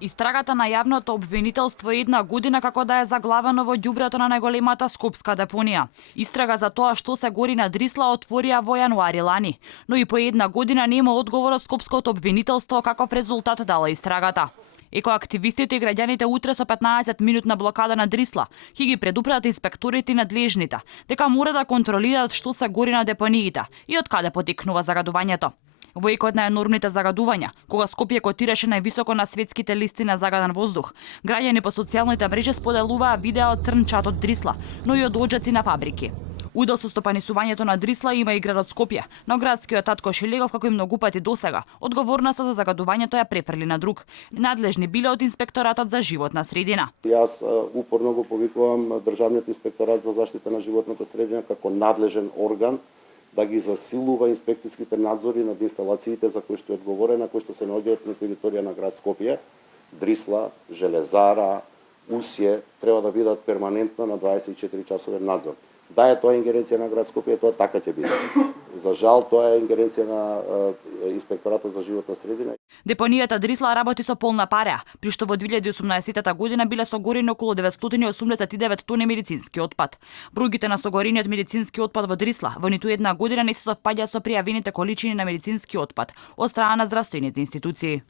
Истрагата на јавното обвинителство е една година како да е заглавено во ѓубрето на најголемата скопска депонија. Истрага за тоа што се гори на Дрисла отворија во јануари лани, но и по една година нема одговор од скопското обвинителство каков резултат дала истрагата. Екоактивистите и граѓаните утре со 15-минутна блокада на Дрисла ќе ги предупредат инспекторите и надлежните дека мора да контролираат што се гори на депониите и од каде потекнува загадувањето. Во екот на енормните загадувања, кога Скопје котираше највисоко на светските листи на загадан воздух, граѓани по социјалните мрежи споделуваа видеа од црн чад од Дрисла, но и од оџаци на фабрики. Удел со стопанисувањето на Дрисла има и градот Скопје, но градскиот татко Шелегов, како и многу пати досега, одговорноста за загадувањето ја префрли на друг. Надлежни биле од инспекторатот за животна средина. Јас упорно го повикувам државниот инспекторат за заштита на животната средина како надлежен орган да ги засилува инспекцијските надзори над инсталациите за кои што е одговорена, кои што се наоѓаат на територија на град Скопје. Дрисла, Железара, Усје треба да бидат перманентно на 24 часовен надзор. Да е тоа ингеренција на град Скопје, тоа така ќе биде. За жал, тоа е ингеренција на инспекторатот за животна средина. Депонијата Дрисла работи со полна пареа, при што во 2018 година биле согорени околу 989 тони медицински отпад. Бројките на согорениот медицински отпад во Дрисла во ниту една година не се совпаѓаат со пријавените количини на медицински отпад од страна на здравствените институции.